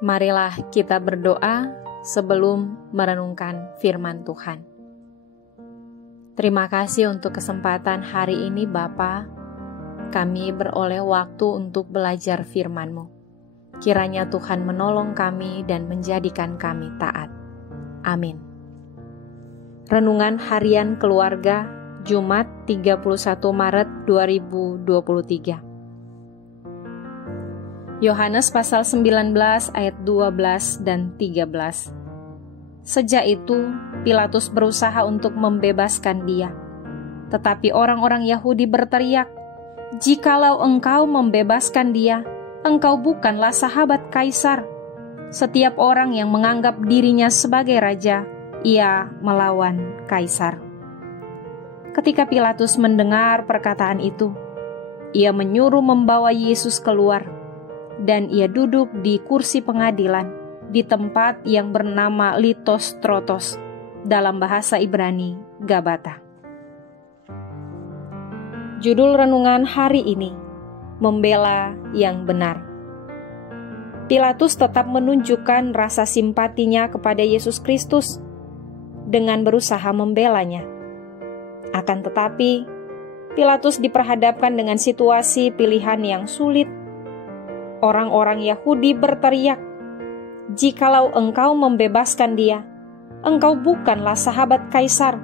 Marilah kita berdoa sebelum merenungkan firman Tuhan. Terima kasih untuk kesempatan hari ini Bapa. Kami beroleh waktu untuk belajar firman-Mu. Kiranya Tuhan menolong kami dan menjadikan kami taat. Amin. Renungan Harian Keluarga, Jumat 31 Maret 2023. Yohanes pasal 19 ayat 12 dan 13. Sejak itu, Pilatus berusaha untuk membebaskan dia. Tetapi orang-orang Yahudi berteriak, "Jikalau engkau membebaskan dia, engkau bukanlah sahabat Kaisar. Setiap orang yang menganggap dirinya sebagai raja, ia melawan Kaisar." Ketika Pilatus mendengar perkataan itu, ia menyuruh membawa Yesus keluar, dan ia duduk di kursi pengadilan di tempat yang bernama Litostrotos, dalam bahasa Ibrani Gabata. Judul renungan hari ini, Membela yang Benar. Pilatus tetap menunjukkan rasa simpatinya kepada Yesus Kristus dengan berusaha membelanya. Akan tetapi, Pilatus diperhadapkan dengan situasi pilihan yang sulit. Orang-orang Yahudi berteriak, "Jikalau engkau membebaskan dia, engkau bukanlah sahabat Kaisar.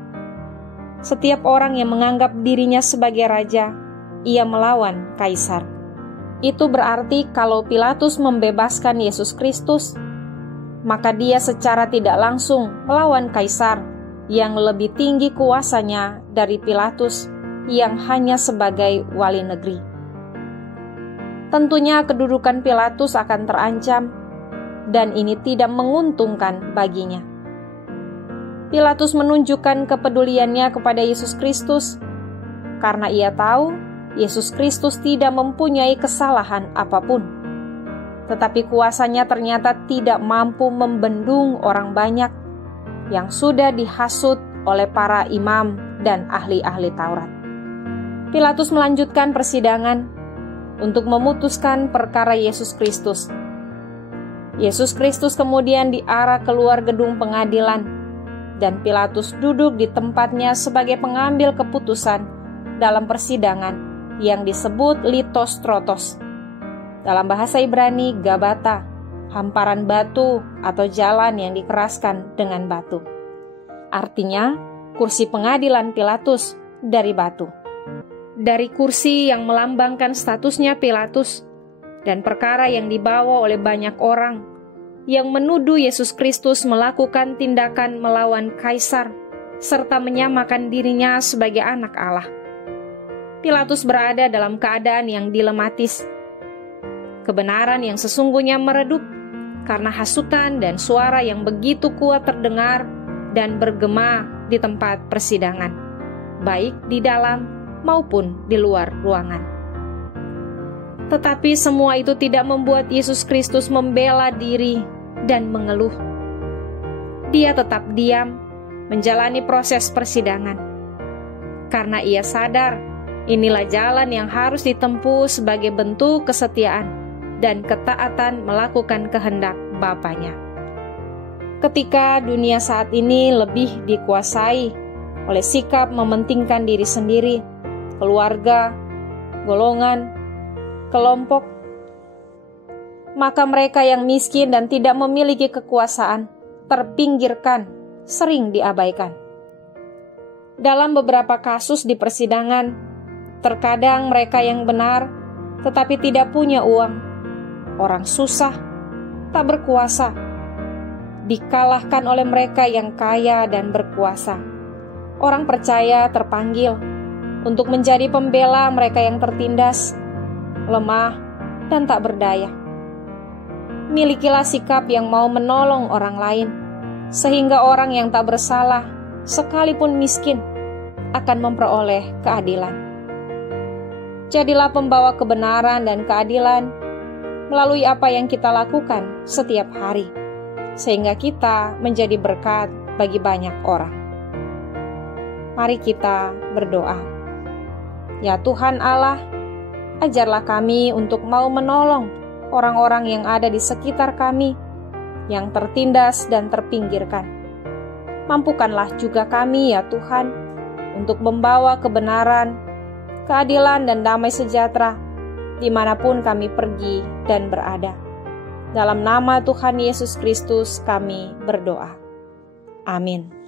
Setiap orang yang menganggap dirinya sebagai raja, ia melawan Kaisar." Itu berarti kalau Pilatus membebaskan Yesus Kristus, maka dia secara tidak langsung melawan Kaisar yang lebih tinggi kuasanya dari Pilatus yang hanya sebagai wali negeri. Tentunya kedudukan Pilatus akan terancam, dan ini tidak menguntungkan baginya. Pilatus menunjukkan kepeduliannya kepada Yesus Kristus, karena ia tahu Yesus Kristus tidak mempunyai kesalahan apapun. Tetapi kuasanya ternyata tidak mampu membendung orang banyak yang sudah dihasut oleh para imam dan ahli-ahli Taurat. Pilatus melanjutkan persidangan untuk memutuskan perkara Yesus Kristus. Yesus Kristus kemudian diarah keluar gedung pengadilan, dan Pilatus duduk di tempatnya sebagai pengambil keputusan dalam persidangan yang disebut Litostrotos. Dalam bahasa Ibrani Gabata, hamparan batu atau jalan yang dikeraskan dengan batu. Artinya, kursi pengadilan Pilatus dari batu. Dari kursi yang melambangkan statusnya Pilatus dan perkara yang dibawa oleh banyak orang yang menuduh Yesus Kristus melakukan tindakan melawan Kaisar serta menyamakan dirinya sebagai anak Allah. Pilatus berada dalam keadaan yang dilematis. Kebenaran yang sesungguhnya meredup karena hasutan dan suara yang begitu kuat terdengar dan bergema di tempat persidangan, baik di dalam maupun di luar ruangan. Tetapi semua itu tidak membuat Yesus Kristus membela diri dan mengeluh. Dia tetap diam, menjalani proses persidangan. Karena ia sadar, inilah jalan yang harus ditempuh sebagai bentuk kesetiaan dan ketaatan melakukan kehendak Bapanya. Ketika dunia saat ini lebih dikuasai oleh sikap mementingkan diri sendiri, keluarga, golongan, kelompok, maka mereka yang miskin dan tidak memiliki kekuasaan terpinggirkan, sering diabaikan. Dalam beberapa kasus di persidangan, terkadang mereka yang benar tetapi tidak punya uang, orang susah, tak berkuasa, dikalahkan oleh mereka yang kaya dan berkuasa. Orang percaya terpanggil untuk menjadi pembela mereka yang tertindas, lemah, dan tak berdaya. Milikilah sikap yang mau menolong orang lain, sehingga orang yang tak bersalah, sekalipun miskin, akan memperoleh keadilan. Jadilah pembawa kebenaran dan keadilan melalui apa yang kita lakukan setiap hari, sehingga kita menjadi berkat bagi banyak orang. Mari kita berdoa. Ya Tuhan Allah, ajarlah kami untuk mau menolong orang-orang yang ada di sekitar kami yang tertindas dan terpinggirkan. Mampukanlah juga kami ya Tuhan, untuk membawa kebenaran, keadilan dan damai sejahtera dimanapun kami pergi dan berada. Dalam nama Tuhan Yesus Kristus kami berdoa. Amin.